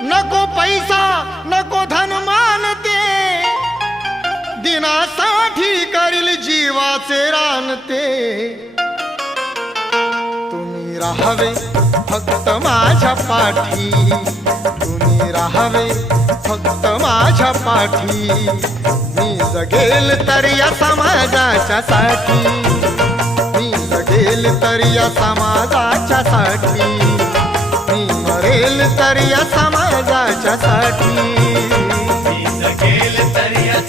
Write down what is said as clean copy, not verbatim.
नको पैसा नको धन मानते, दिनासाठी करील जीवाचे रानते। तुम्ही राहावे फक्त माझ्या पाठी, तुम्ही राहावे फक्त माझ्या पाठी। मी जगेल तर या समाजाच्या साठी, मी जगेल तर या समाजाच्या साठी, मी मरेल तर या समाजाच्या साठी। मी जगेल तर या